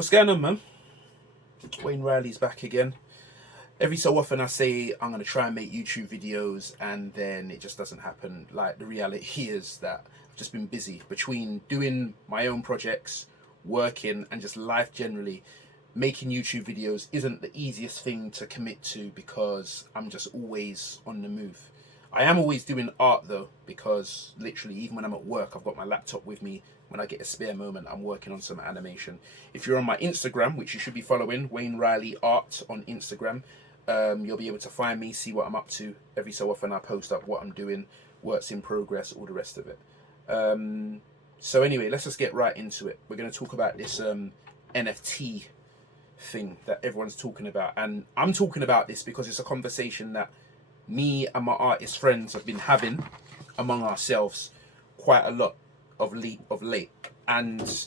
What's going on, man? Wayne Riley's back again. Every so often I say I'm going to try and make YouTube videos and then it just doesn't happen. Like, the reality is that I've just been busy between doing my own projects, working, and just life generally. Making YouTube videos isn't the easiest thing to commit to because I'm just always on the move. I am always doing art though, because literally even when I'm at work, I've got my laptop with me. When I get a spare moment, I'm working on some animation. If you're on my Instagram, which you should be following, Wayne Riley Art on Instagram, you'll be able to find me, see what I'm up to. Every so often I post up what I'm doing, works in progress, all the rest of it. So anyway, let's just get right into it. We're going to talk about this NFT thing that everyone's talking about. And I'm talking about this because it's a conversation that me and my artist friends have been having among ourselves quite a lot of late. And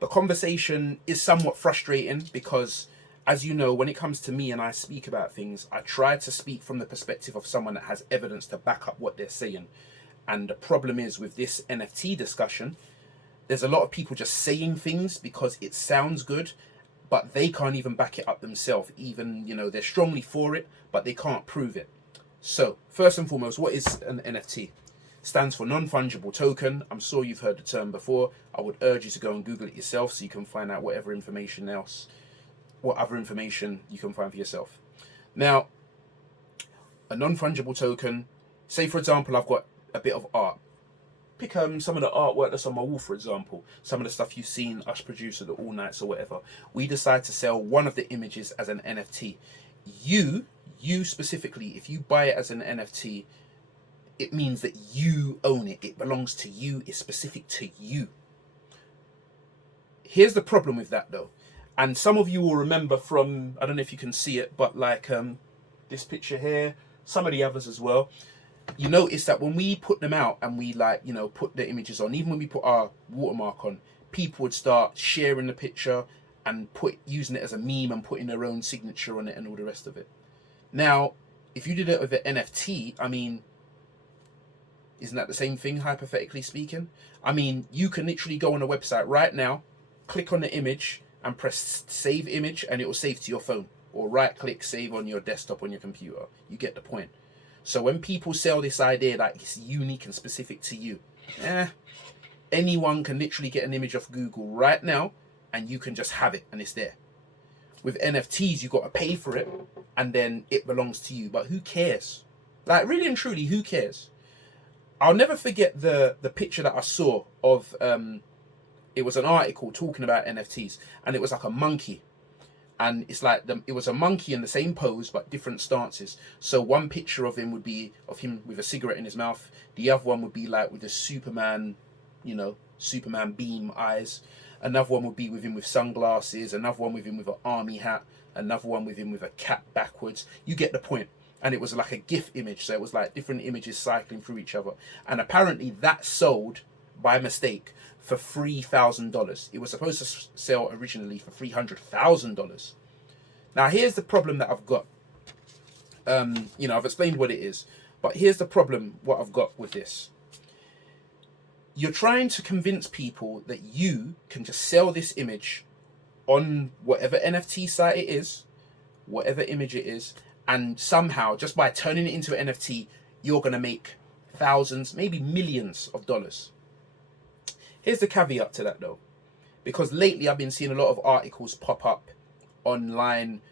the conversation is somewhat frustrating because, as you know, when it comes to me and I speak about things, I try to speak from the perspective of someone that has evidence to back up what they're saying. And the problem is with this NFT discussion, there's a lot of people just saying things because it sounds good, but they can't even back it up themselves. Even, they're strongly for it, but they can't prove it. So, first and foremost, what is an NFT? Stands for non-fungible token. I'm sure you've heard the term before. I would urge you to go and Google it yourself so you can find out what other information you can find for yourself. Now, a non-fungible token, say for example, I've got a bit of art. Pick some of the artwork that's on my wall, for example. Some of the stuff you've seen us produce at the All Nights or whatever. We decide to sell one of the images as an NFT. You specifically, if you buy it as an NFT, it means that you own it. It belongs to you. It's specific to you. Here's the problem with that though. And some of you will remember from, I don't know if you can see it, but like this picture here, some of the others as well. You notice that when we put them out and we put the images on, even when we put our watermark on, people would start sharing the picture and using it as a meme and putting their own signature on it and all the rest of it. Now, if you did it with an NFT, I mean, isn't that the same thing, hypothetically speaking? I mean, you can literally go on a website right now, click on the image and press save image and it will save to your phone. Or right click, save on your desktop on your computer. You get the point. So when people sell this idea that it's unique and specific to you, anyone can literally get an image off Google right now and you can just have it and it's there. With NFTs, you've got to pay for it and then it belongs to you. But who cares? Like, really and truly, who cares? I'll never forget the picture that I saw of, it was an article talking about NFTs and it was like a monkey. And it's like, it was a monkey in the same pose, but different stances. So one picture of him would be of him with a cigarette in his mouth. The other one would be like with the Superman beam eyes. Another one would be with him with sunglasses. Another one with him with an army hat. Another one with him with a cap backwards. You get the point. And it was like a GIF image. So it was like different images cycling through each other. And apparently that sold by mistake for $3,000. It was supposed to sell originally for $300,000. Now here's the problem that I've got. I've explained what it is, but here's the problem, what I've got with this. You're trying to convince people that you can just sell this image on whatever NFT site it is, whatever image it is, and somehow, just by turning it into an NFT, you're going to make thousands, maybe millions of dollars. Here's the caveat to that though. Because lately I've been seeing a lot of articles pop up, online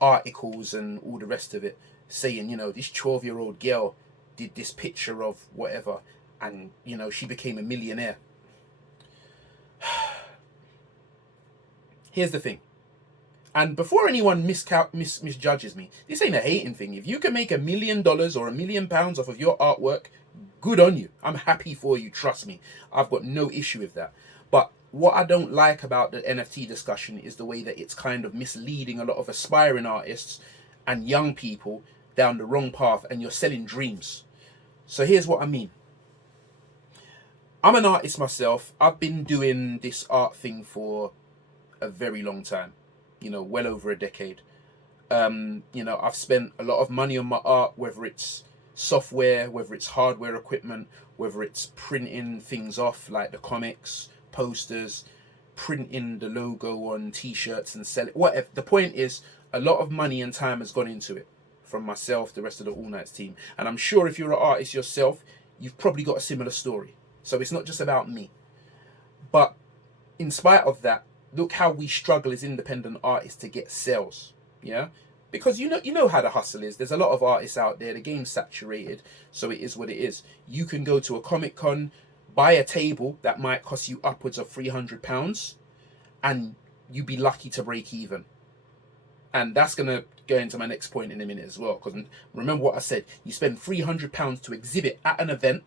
articles and all the rest of it, saying, this 12-year-old girl did this picture of whatever, and, she became a millionaire. Here's the thing. And before anyone misjudges me, this ain't a hating thing. If you can make $1 million or £1 million off of your artwork, good on you. I'm happy for you, trust me. I've got no issue with that. But what I don't like about the NFT discussion is the way that it's kind of misleading a lot of aspiring artists and young people down the wrong path, and you're selling dreams. So here's what I mean. I'm an artist myself. I've been doing this art thing for a very long time. Well over a decade. I've spent a lot of money on my art, whether it's software, whether it's hardware equipment, whether it's printing things off like the comics, posters, printing the logo on t-shirts and sell it. Whatever. The point is, a lot of money and time has gone into it from myself, the rest of the All Nights team. And I'm sure if you're an artist yourself, you've probably got a similar story. So it's not just about me. But in spite of that, look how we struggle as independent artists to get sales. Yeah? Because you know how the hustle is. There's a lot of artists out there. The game's saturated, so it is what it is. You can go to a Comic Con, buy a table that might cost you upwards of £300, and you'd be lucky to break even. And that's going to go into my next point in a minute as well. Because remember what I said, you spend £300 to exhibit at an event,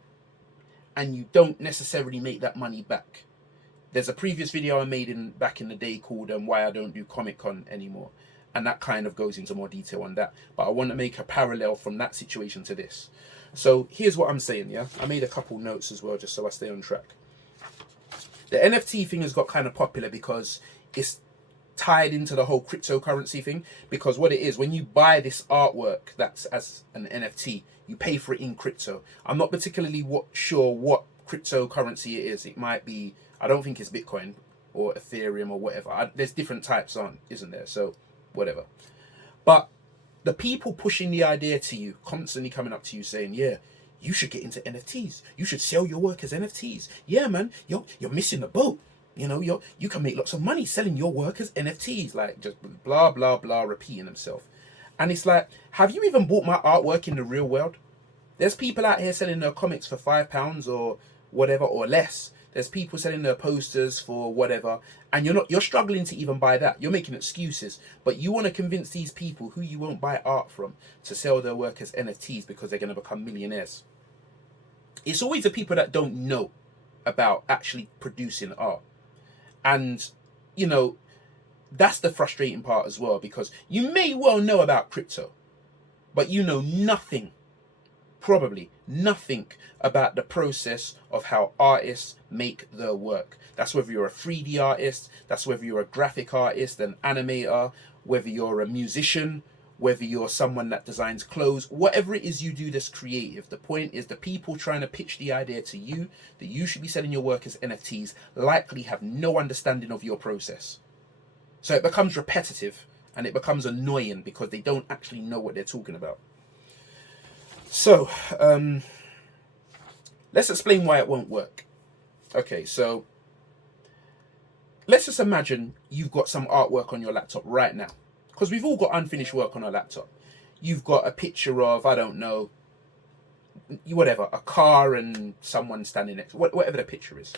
and you don't necessarily make that money back. There's a previous video I made back in the day called Why I Don't Do Comic Con Anymore. And that kind of goes into more detail on that. But I want to make a parallel from that situation to this. So here's what I'm saying, yeah? I made a couple notes as well, just so I stay on track. The NFT thing has got kind of popular because it's tied into the whole cryptocurrency thing. Because what it is, when you buy this artwork that's as an NFT, you pay for it in crypto. I'm not particularly sure what cryptocurrency it is. It might be, I don't think it's Bitcoin or Ethereum or whatever. There's different types, isn't there? So whatever. But the people pushing the idea to you, constantly coming up to you saying, yeah, you should get into NFTs. You should sell your work as NFTs. Yeah, man, you're missing the boat. You know, you can make lots of money selling your work as NFTs. Like, just blah, blah, blah, repeating themselves. And it's like, have you even bought my artwork in the real world? There's people out here selling their comics for £5 or whatever, or less. There's people selling their posters for whatever, and you're struggling to even buy that. You're making excuses, but you want to convince these people who you won't buy art from to sell their work as NFTs because they're going to become millionaires. It's always the people that don't know about actually producing art. And, you know, that's the frustrating part as well, because you may well know about crypto, but you know nothing, probably nothing about the process of how artists make their work. That's whether you're a 3D artist, that's whether you're a graphic artist, an animator, whether you're a musician, whether you're someone that designs clothes, whatever it is you do that's creative. The point is, the people trying to pitch the idea to you that you should be selling your work as NFTs likely have no understanding of your process. So it becomes repetitive and it becomes annoying because they don't actually know what they're talking about. So, let's explain why it won't work. Okay, so let's just imagine you've got some artwork on your laptop right now. Because we've all got unfinished work on our laptop. You've got a picture of, I don't know, whatever, a car and someone standing next, whatever the picture is.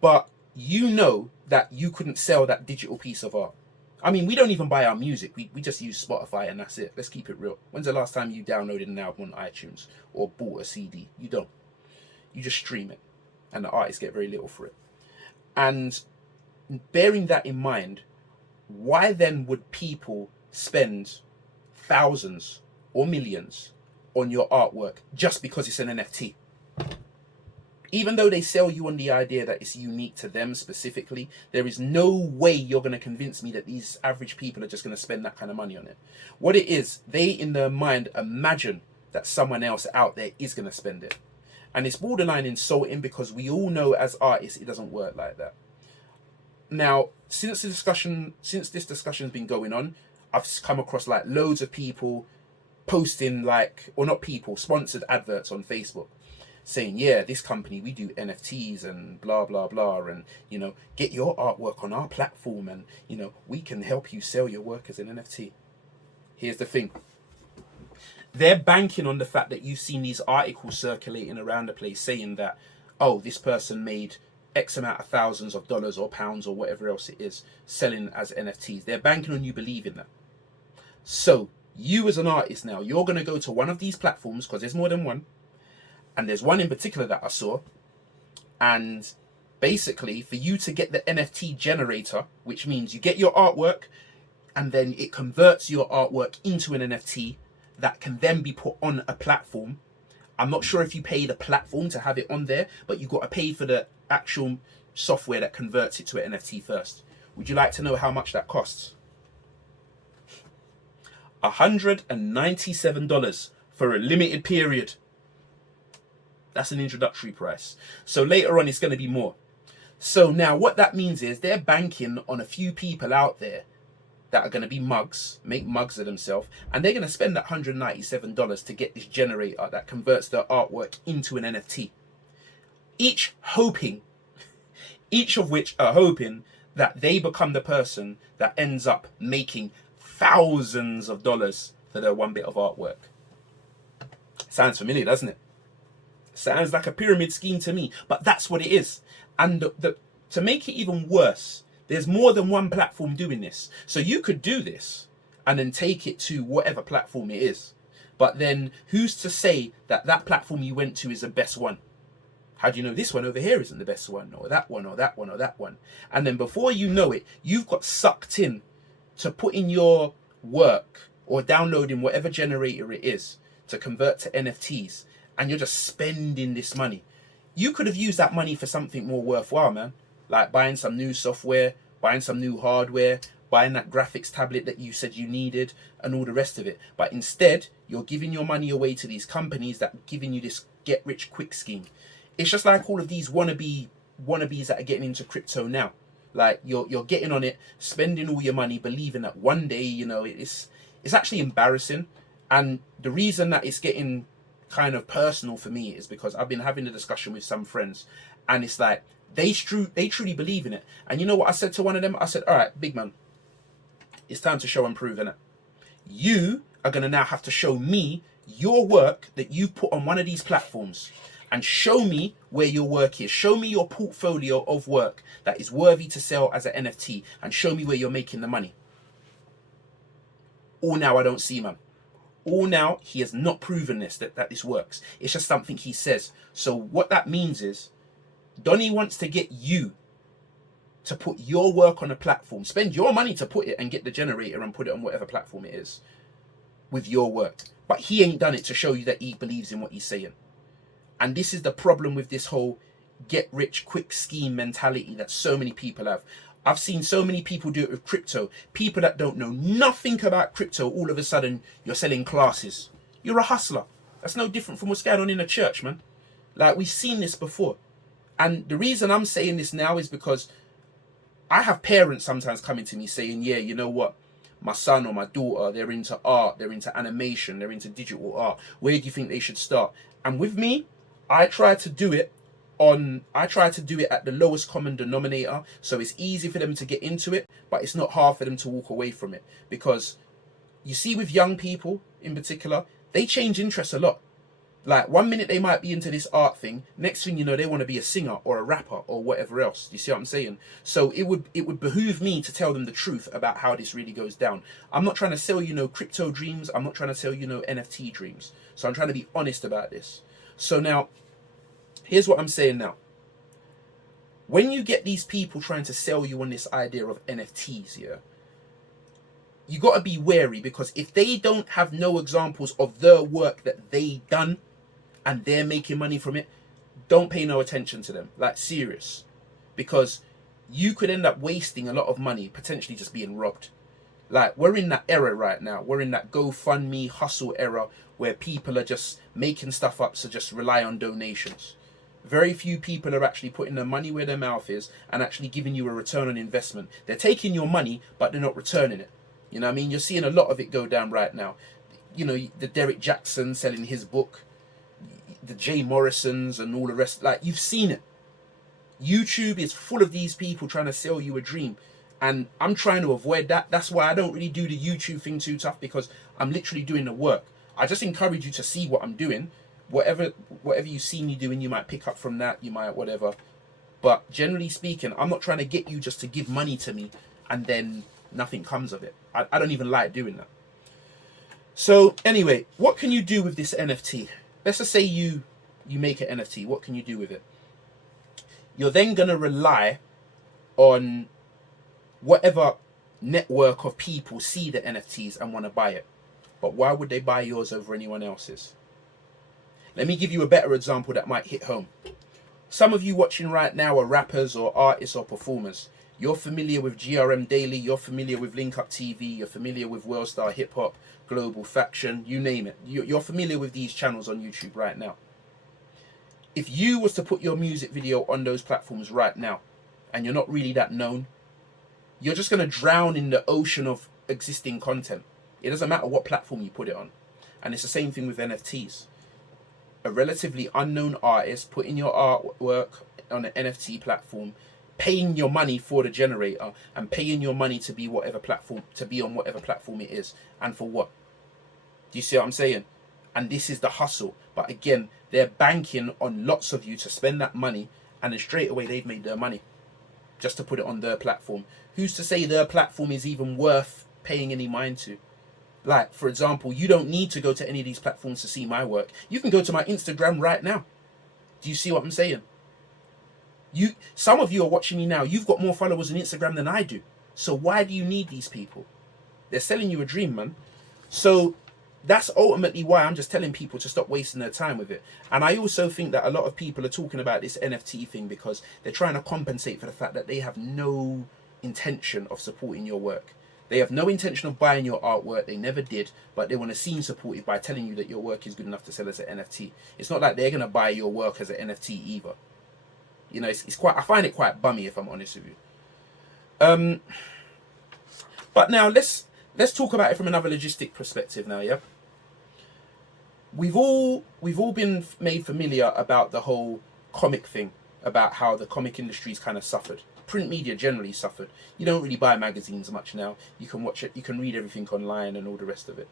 But you know that you couldn't sell that digital piece of art. I mean, we don't even buy our music. We just use Spotify and that's it. Let's keep it real. When's the last time you downloaded an album on iTunes or bought a CD? You don't. You just stream it. And the artists get very little for it. And bearing that in mind, why then would people spend thousands or millions on your artwork just because it's an NFT? Even though they sell you on the idea that it's unique to them specifically, there is no way you're going to convince me that these average people are just going to spend that kind of money on it. What it is, they in their mind imagine that someone else out there is going to spend it. And it's borderline insulting because we all know as artists it doesn't work like that. Now, since this discussion's been going on, I've come across like loads of people posting sponsored adverts on Facebook saying, yeah, this company, we do NFTs and blah, blah, blah. And, you know, get your artwork on our platform and, you know, we can help you sell your work as an NFT. Here's the thing. They're banking on the fact that you've seen these articles circulating around the place saying that, oh, this person made X amount of thousands of dollars or pounds or whatever else it is selling as NFTs. They're banking on you believing that. So you as an artist now, you're going to go to one of these platforms because there's more than one. And there's one in particular that I saw. And basically for you to get the NFT generator, which means you get your artwork and then it converts your artwork into an NFT that can then be put on a platform. I'm not sure if you pay the platform to have it on there, but you've got to pay for the actual software that converts it to an NFT first. Would you like to know how much that costs? $197 for a limited period. That's an introductory price. So later on, it's going to be more. So now what that means is they're banking on a few people out there that are going to be mugs, make mugs of themselves, and they're going to spend that $197 to get this generator that converts their artwork into an NFT. Each of which are hoping that they become the person that ends up making thousands of dollars for their one bit of artwork. Sounds familiar, doesn't it? Sounds like a pyramid scheme to me, but that's what it is. And to make it even worse, there's more than one platform doing this. So you could do this and then take it to whatever platform it is. But then who's to say that that platform you went to is the best one? How do you know this one over here isn't the best one, or that one, or that one, or that one? And then before you know it, you've got sucked in to put in your work or downloading whatever generator it is to convert to NFTs, and you're just spending this money. You could have used that money for something more worthwhile, man. Like buying some new software, buying some new hardware, buying that graphics tablet that you said you needed, and all the rest of it. But instead, you're giving your money away to these companies that are giving you this get-rich-quick scheme. It's just like all of these wannabes that are getting into crypto now. Like you're getting on it, spending all your money, believing that one day, you know, it's actually embarrassing. And the reason that it's getting kind of personal for me is because I've been having a discussion with some friends, and it's like they truly believe in it. And you know what I said to one of them? I said, all right, big man, it's time to show and prove, innit? You are going to now have to show me your work that you've put on one of these platforms, and show me where your work is. Show me your portfolio of work that is worthy to sell as an NFT, and show me where you're making the money. All now I don't see, man. All now he has not proven that this works. It's just something he says. So what that means is Donnie wants to get you to put your work on a platform, spend your money to put it, and get the generator and put it on whatever platform it is with your work. But he ain't done it to show you that he believes in what he's saying. And this is the problem with this whole get rich quick scheme mentality that so many people have. I've seen so many people do it with crypto. People that don't know nothing about crypto, all of a sudden you're selling classes. You're a hustler. That's no different from what's going on in a church, man. Like, we've seen this before. And the reason I'm saying this now is because I have parents sometimes coming to me saying, yeah, you know what? My son or my daughter, they're into art, they're into animation, they're into digital art. Where do you think they should start? And with me, I try to do it at the lowest common denominator, so it's easy for them to get into it, but it's not hard for them to walk away from it. Because you see, with young people in particular, they change interests a lot. Like, one minute they might be into this art thing, next thing you know, they want to be a singer or a rapper or whatever else. You see what I'm saying? So it would behoove me to tell them the truth about how this really goes down. I'm not trying to sell you no crypto dreams. I'm not trying to sell you no NFT dreams. So I'm trying to be honest about this. So now, here's what I'm saying now. When you get these people trying to sell you on this idea of NFTs, yeah, you got to be wary, because if they don't have no examples of their work that they done and they're making money from it, don't pay no attention to them. Like, serious. Because you could end up wasting a lot of money, potentially just being robbed. Like, we're in that era right now. We're in that GoFundMe hustle era where people are just making stuff up, so just rely on donations. Very few people are actually putting their money where their mouth is and actually giving you a return on investment. They're taking your money, but they're not returning it. You know what I mean? You're seeing a lot of it go down right now. You know, the Derek Jackson selling his book, the Jay Morrisons and all the rest. Like, you've seen it. YouTube is full of these people trying to sell you a dream. And I'm trying to avoid that. That's why I don't really do the YouTube thing too tough, because I'm literally doing the work. I just encourage you to see what I'm doing. Whatever you see me doing, you might pick up from that, you might whatever. But generally speaking, I'm not trying to get you just to give money to me and then nothing comes of it. I don't even like doing that. So anyway, what can you do with this NFT? Let's just say you make an NFT. What can you do with it? You're then going to rely on whatever network of people see the NFTs and want to buy it. But why would they buy yours over anyone else's? Let me give you a better example that might hit home. Some of you watching right now are rappers or artists or performers. You're familiar with GRM Daily, you're familiar with Link Up TV, you're familiar with Worldstar Hip Hop, Global Faction, you name it. You're familiar with these channels on YouTube right now. If you was to put your music video on those platforms right now, and you're not really that known, you're just going to drown in the ocean of existing content. It doesn't matter what platform you put it on. And it's the same thing with NFTs. A relatively unknown artist putting your artwork on an NFT platform, paying your money for the generator, and paying your money to be whatever platform, to be on whatever platform it is, and for what? Do you see what I'm saying? And this is the hustle. But again, they're banking on lots of you to spend that money, and then straight away they've made their money just to put it on their platform. Who's to say their platform is even worth paying any mind to? Like, for example, you don't need to go to any of these platforms to see my work. You can go to my Instagram right now. Do you see what I'm saying? Some of you are watching me now. You've got more followers on Instagram than I do. So why do you need these people? They're selling you a dream, man. So that's ultimately why I'm just telling people to stop wasting their time with it. And I also think that a lot of people are talking about this NFT thing because they're trying to compensate for the fact that they have no intention of supporting your work. They have no intention of buying your artwork. They never did, but they want to seem supported by telling you that your work is good enough to sell as an NFT. It's not like they're going to buy your work as an NFT either. You know, it's quite, I find it quite bummy, if I'm honest with you. But now let's talk about it from another logistic perspective now, yeah? We've all been made familiar about the whole comic thing, about how the comic industry's kind of suffered. Print media generally suffered. You don't really buy magazines much now. You can watch it, you can read everything online and all the rest of it.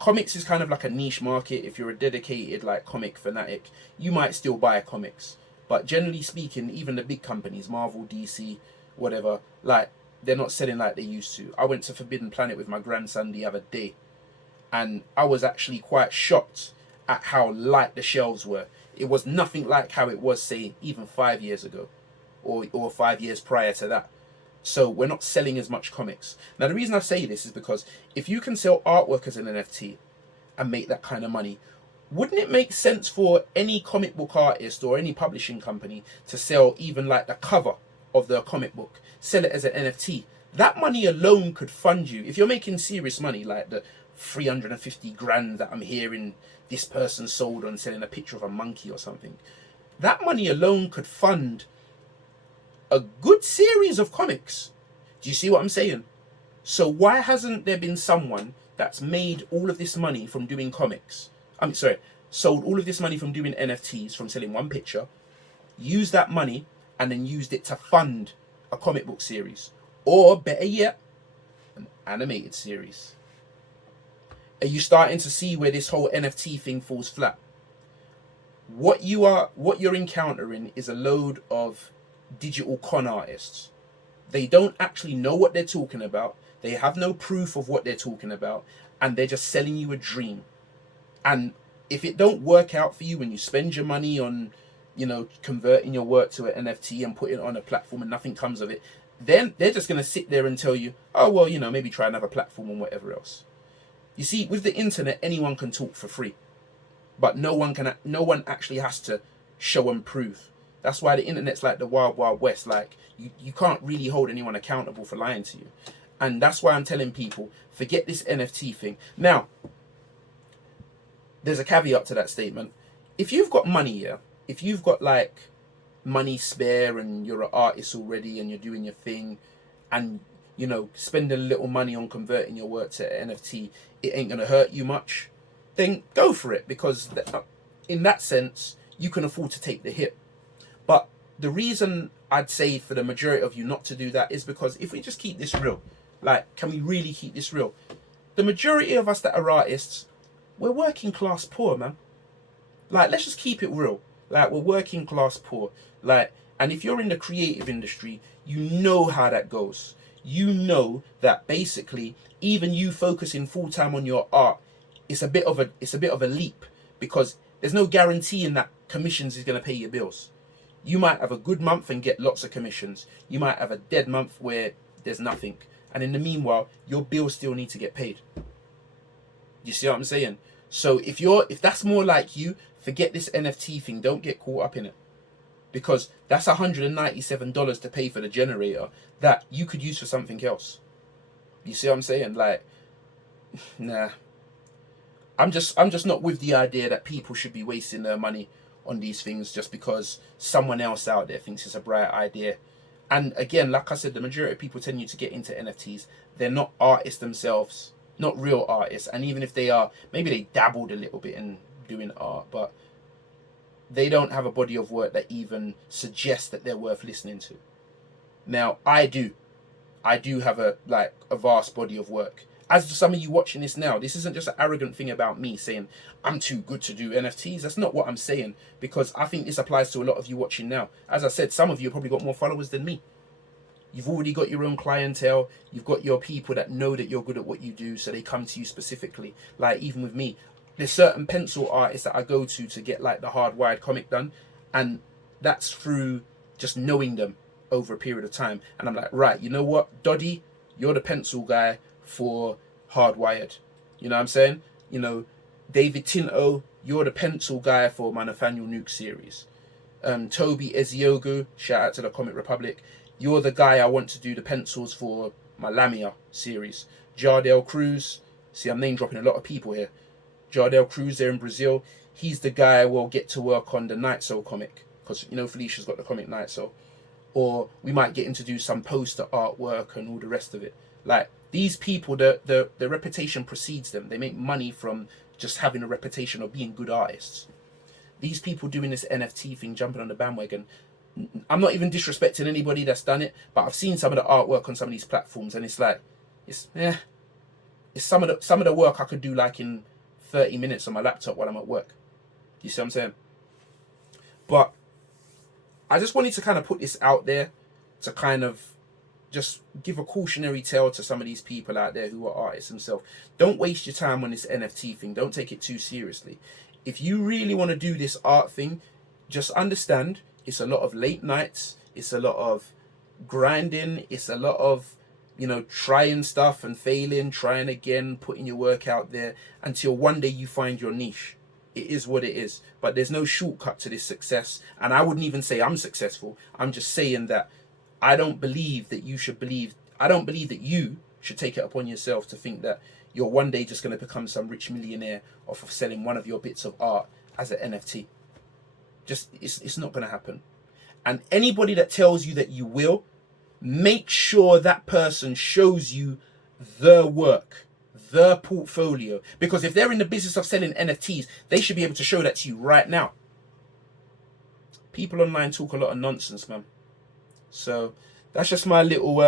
Comics is kind of like a niche market. If you're a dedicated like comic fanatic, you might still buy comics. But generally speaking, even the big companies, Marvel, DC, whatever, like they're not selling like they used to. I went to Forbidden Planet with my grandson the other day, and I was actually quite shocked at how light the shelves were. It was nothing like how it was, say, even 5 years ago. Or 5 years prior to that. So we're not selling as much comics. Now the reason I say this is because if you can sell artwork as an NFT and make that kind of money, wouldn't it make sense for any comic book artist or any publishing company to sell even like the cover of their comic book, sell it as an NFT? That money alone could fund you. If you're making serious money, like the 350 grand that I'm hearing this person sold on selling a picture of a monkey or something, that money alone could fund a good series of comics. Do you see what I'm saying? So why hasn't there been someone that's made all of this money from doing comics? Sold all of this money from doing NFTs, from selling one picture, used that money and then used it to fund a comic book series, or better yet, an animated series? Are you starting to see where this whole NFT thing falls flat? What you're encountering is a load of digital con artists. They don't actually know what they're talking about. They have no proof of what they're talking about, and they're just selling you a dream. And if it don't work out for you when you spend your money on, you know, converting your work to an NFT and putting it on a platform and nothing comes of it, then they're just going to sit there and tell you, oh, well, you know, maybe try another platform and whatever else. You see, with the internet, anyone can talk for free, but no one actually has to show and prove. That's why the internet's like the wild, wild west. Like, you can't really hold anyone accountable for lying to you. And that's why I'm telling people, forget this NFT thing. Now, there's a caveat to that statement. If you've got money, yeah, if you've got like money spare and you're an artist already and you're doing your thing and, you know, spending a little money on converting your work to NFT, it ain't going to hurt you much, then go for it, because in that sense, you can afford to take the hit. But the reason I'd say for the majority of you not to do that is because if we just keep this real, like, can we really keep this real? The majority of us that are artists, we're working class poor, man. Like, let's just keep it real. Like, we're working class poor. Like, and if you're in the creative industry, you know how that goes. You know that basically, even you focusing full time on your art, it's a bit of a leap, because there's no guarantee in that commissions is going to pay your bills. You might have a good month and get lots of commissions. You might have a dead month where there's nothing. And in the meanwhile, your bills still need to get paid. You see what I'm saying? So if that's more like you, forget this NFT thing. Don't get caught up in it. Because that's $197 to pay for the generator that you could use for something else. You see what I'm saying? Like, nah. I'm just not with the idea that people should be wasting their money on these things just because someone else out there thinks it's a bright idea. And again, like I said, the majority of people tend to get into NFTs. They're not artists themselves, not real artists. And even if they are, maybe they dabbled a little bit in doing art, but they don't have a body of work that even suggests that they're worth listening to. Now, I do have a vast body of work. As to some of you watching this now, this isn't just an arrogant thing about me saying I'm too good to do NFTs. That's not what I'm saying, because I think this applies to a lot of you watching now. As I said, some of you have probably got more followers than me. You've already got your own clientele. You've got your people that know that you're good at what you do, so they come to you specifically. Like even with me, there's certain pencil artists that I go to get like the hardwired comic done, and that's through just knowing them over a period of time. And I'm like, right, you know what, Doddy, you're the pencil guy for hardwired. You know what I'm saying? You know, David Tinto, you're the pencil guy for my Nathaniel Nuke series. Toby Eziogu, shout out to the Comic Republic, you're the guy I want to do the pencils for my Lamia series. Jardel Cruz, see, I'm name dropping a lot of people here. Jardel Cruz there in Brazil, he's the guy we'll get to work on the Night Soul comic, because you know Felicia's got the comic Night Soul. Or we might get him to do some poster artwork and all the rest of it. Like these people, the reputation precedes them. They make money from just having a reputation of being good artists. These people doing this NFT thing, jumping on the bandwagon, I'm not even disrespecting anybody that's done it, but I've seen some of the artwork on some of these platforms, and it's like, it's some of the work I could do like in 30 minutes on my laptop while I'm at work. You see what I'm saying? But I just wanted to kind of put this out there to kind of just give a cautionary tale to some of these people out there who are artists themselves. Don't waste your time on this NFT thing. Don't take it too seriously. If you really want to do this art thing, just understand it's a lot of late nights. It's a lot of grinding. It's a lot of, you know, trying stuff and failing, trying again, putting your work out there until one day you find your niche. It is what it is. But there's no shortcut to this success. And I wouldn't even say I'm successful. I'm just saying that I don't believe that you should take it upon yourself to think that you're one day just going to become some rich millionaire off of selling one of your bits of art as an NFT. Just, it's not going to happen. And anybody that tells you that you will, make sure that person shows you the work, the portfolio. Because if they're in the business of selling NFTs, they should be able to show that to you right now. People online talk a lot of nonsense, man. So that's just my little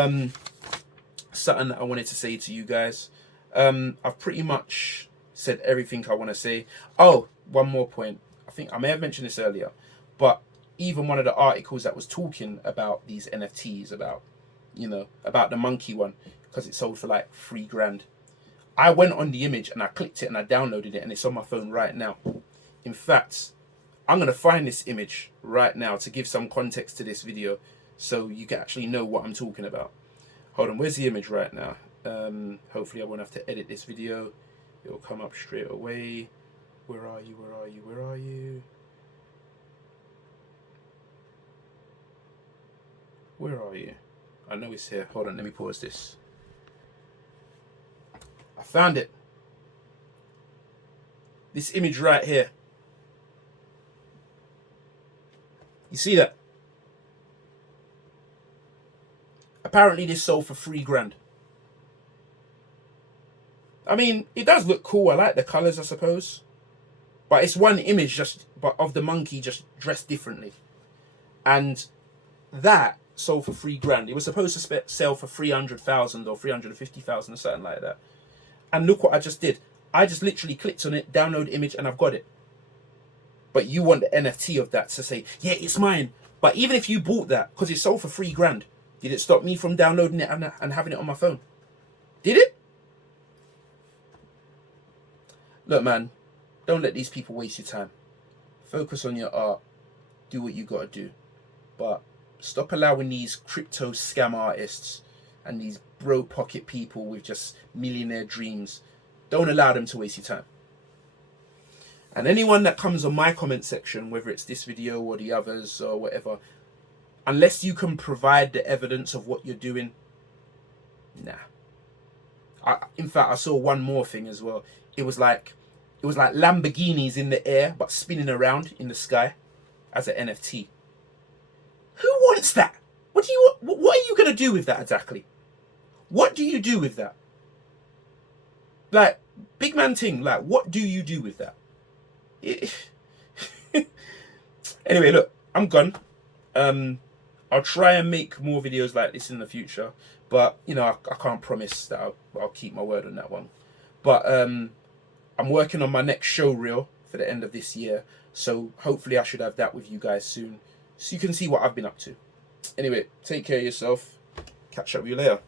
something that I wanted to say to you guys. I've pretty much said everything I want to say. Oh, one more point. I think I may have mentioned this earlier, but even one of the articles that was talking about these NFTs, about the monkey one, because it sold for like $3,000. I went on the image and I clicked it and I downloaded it, and it's on my phone right now. In fact, I'm going to find this image right now to give some context to this video so you can actually know what I'm talking about. Hold on, where's the image right now? Hopefully I won't have to edit this video. It'll come up straight away. Where are you? Where are you? Where are you? Where are you? I know it's here. Hold on, let me pause this. I found it. This image right here. You see that? Apparently this sold for $3,000. I mean, it does look cool. I like the colors, I suppose. But it's one image of the monkey just dressed differently. And that sold for $3,000. It was supposed to sell for 300,000 or 350,000 or something like that. And look what I just did. I just literally clicked on it, download image, and I've got it. But you want the NFT of that to say, yeah, it's mine. But even if you bought that, because it sold for $3,000, did it stop me from downloading it and having it on my phone? Did it? Look, man, don't let these people waste your time. Focus on your art. Do what you got to do. But stop allowing these crypto scam artists and these bro pocket people with just millionaire dreams. Don't allow them to waste your time. And anyone that comes on my comment section, whether it's this video or the others or whatever, unless you can provide the evidence of what you're doing, nah. In fact, I saw one more thing as well. It was like Lamborghinis in the air, but spinning around in the sky as an NFT. Who wants that? What are you gonna do with that exactly? What do you do with that? Like, big man thing. Like, what do you do with that? Anyway, look, I'm gone. I'll try and make more videos like this in the future, but you know, I can't promise that I'll keep my word on that one. But I'm working on my next show reel for the end of this year, so hopefully I should have that with you guys soon, so you can see what I've been up to. Anyway, take care of yourself. Catch up with you later.